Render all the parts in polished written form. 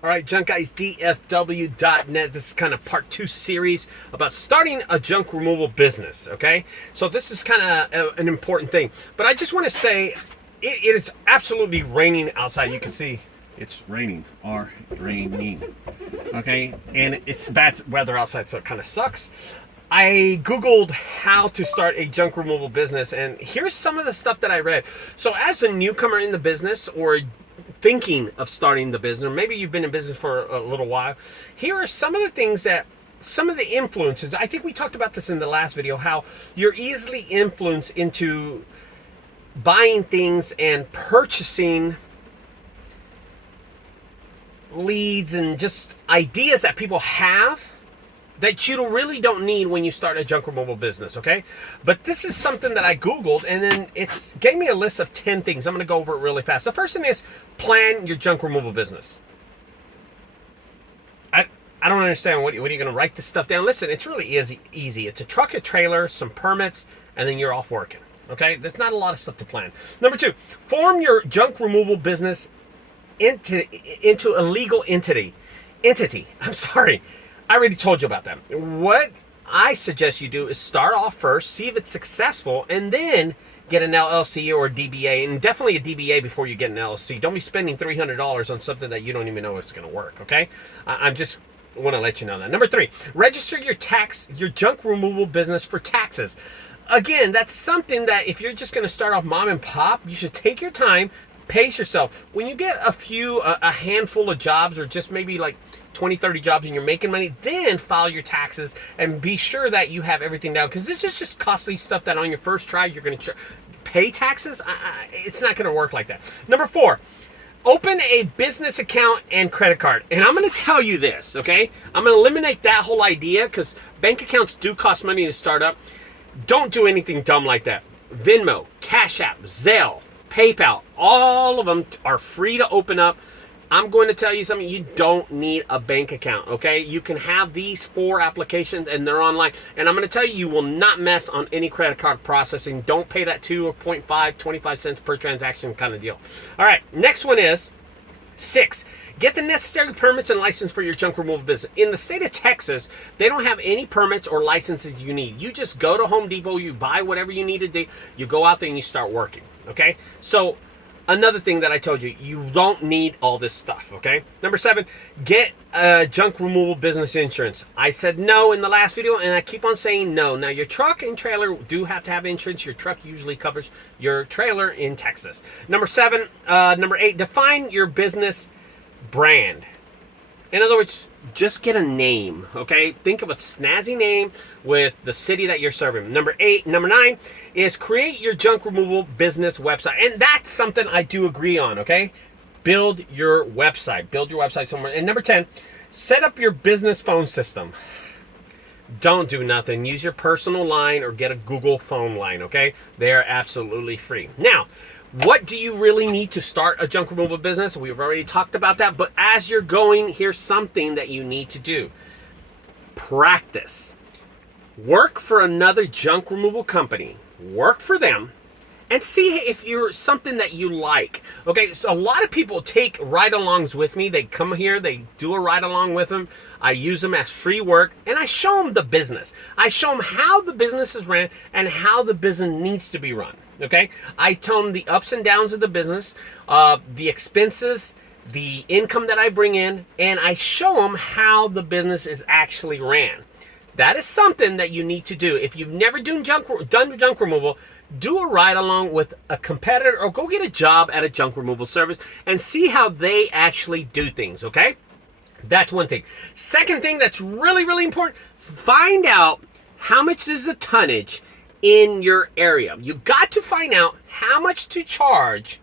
All right, junkguysdfw.net. This is kind of part 2 series about starting a junk removal business, okay? So this is kind of an important thing. But I just want to say it is absolutely raining outside. You can see it's raining, raining, okay? And it's bad weather outside, so it kind of sucks. I Googled how to start a junk removal business, and here's some of the stuff that I read. So as a newcomer in the business or thinking of starting the business, or maybe you've been in business for a little while, here are some of the things that, some of the influences. I think we talked about this in the last video, how you're easily influenced into buying things and purchasing leads and just ideas that people have that you really don't need when you start a junk removal business, okay? But this is something that I Googled, and then it gave me a list of 10 things. I'm gonna go over it really fast. The first thing is plan your junk removal business. I don't understand. What are you gonna write this stuff down? Listen, it's really easy. It's a truck, a trailer, some permits, and then you're off working, okay? There's not a lot of stuff to plan. Number 2, form your junk removal business into a legal entity. I'm sorry. I already told you about that. What I suggest you do is start off first, see if it's successful, and then get an LLC or a DBA, and definitely a DBA before you get an LLC. Don't be spending $300 on something that you don't even know it's going to work, okay? I'm just want to let you know that. Number 3, register your junk removal business for taxes. Again, that's something that if you're just going to start off mom and pop, you should take your time, pace yourself. When you get a handful of jobs, or just maybe like 20, 30 jobs, and you're making money, then file your taxes and be sure that you have everything down, because this is just costly stuff that on your first try you're going to pay taxes. It's not going to work like that. Number 4, open a business account and credit card. And I'm going to tell you this, okay? I'm going to eliminate that whole idea, because bank accounts do cost money to start up. Don't do anything dumb like that. Venmo, Cash App, Zelle, PayPal, all of them are free to open up. I'm going to tell you something. You don't need a bank account, okay? You can have these 4 applications, and they're online. And I'm going to tell you, you will not mess on any credit card processing. Don't pay that 2.5, 25 cents per transaction kind of deal. All right, next one is 6. Get the necessary permits and license for your junk removal business. In the state of Texas, they don't have any permits or licenses you need. You just go to Home Depot, you buy whatever you need to do, you go out there and you start working, okay? So another thing that I told you, you don't need all this stuff, okay? Number 7, get junk removal business insurance. I said no in the last video, and I keep on saying no. Now, your truck and trailer do have to have insurance. Your truck usually covers your trailer in Texas. Number 8, define your business brand. In other words, just get a name, okay? Think of a snazzy name with the city that you're serving. Number 9 is create your junk removal business website. And that's something I do agree on, okay? Build your website. Build your website somewhere. And number 10, set up your business phone system. Don't do nothing. Use your personal line or get a Google phone line, okay? They're absolutely free. Now, what do you really need to start a junk removal business? We've already talked about that, but as you're going, here's something that you need to do. Practice. Work for another junk removal company. Work for them and see if you're something that you like. Okay, so a lot of people take ride-alongs with me. They come here, they do a ride-along with them. I use them as free work, and I show them the business. I show them how the business is ran and how the business needs to be run. Okay, I tell them the ups and downs of the business, the expenses, the income that I bring in, and I show them how the business is actually ran. That is something that you need to do. If you've never done junk removal, do a ride along with a competitor, or go get a job at a junk removal service and see how they actually do things, okay? That's one thing. Second thing that's really, really important, find out how much is the tonnage in your area. You got to find out how much to charge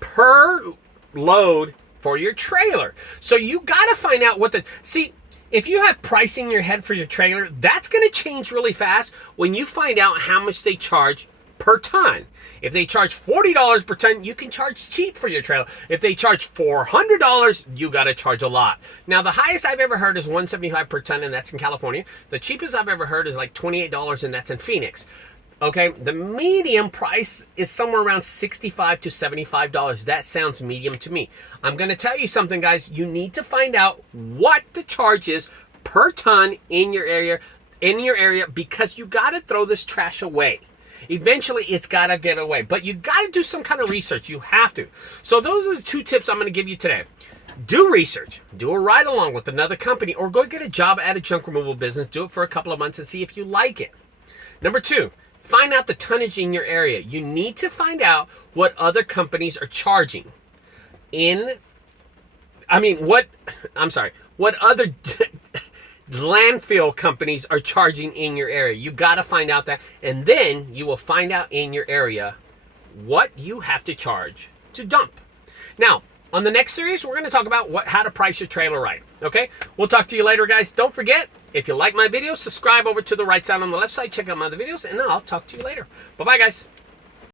per load for your trailer. So you got to find out see, if you have pricing in your head for your trailer, that's going to change really fast when you find out how much they charge per ton. If they charge $40 per ton, you can charge cheap for your trailer. If they charge $400, you got to charge a lot. Now, the highest I've ever heard is $175 per ton, and that's in California. The cheapest I've ever heard is like $28, and that's in Phoenix. Okay, the medium price is somewhere around $65 to $75. That sounds medium to me. I'm going to tell you something, guys. You need to find out what the charge is per ton in your area, because you got to throw this trash away. Eventually, it's got to get away, but you got to do some kind of research. You have to. So those are the 2 tips I'm going to give you today. Do research. Do a ride along with another company, or go get a job at a junk removal business. Do it for a couple of months and see if you like it. Number 2, find out the tonnage in your area. You need to find out what other companies are charging what other landfill companies are charging in your area. You got to find out that, and then you will find out in your area what you have to charge to dump. Now, on the next series, we're going to talk about how to price your trailer right. Okay? We'll talk to you later, guys. Don't forget, if you like my videos, subscribe over to the right side on the left side. Check out my other videos, and I'll talk to you later. Bye-bye, guys.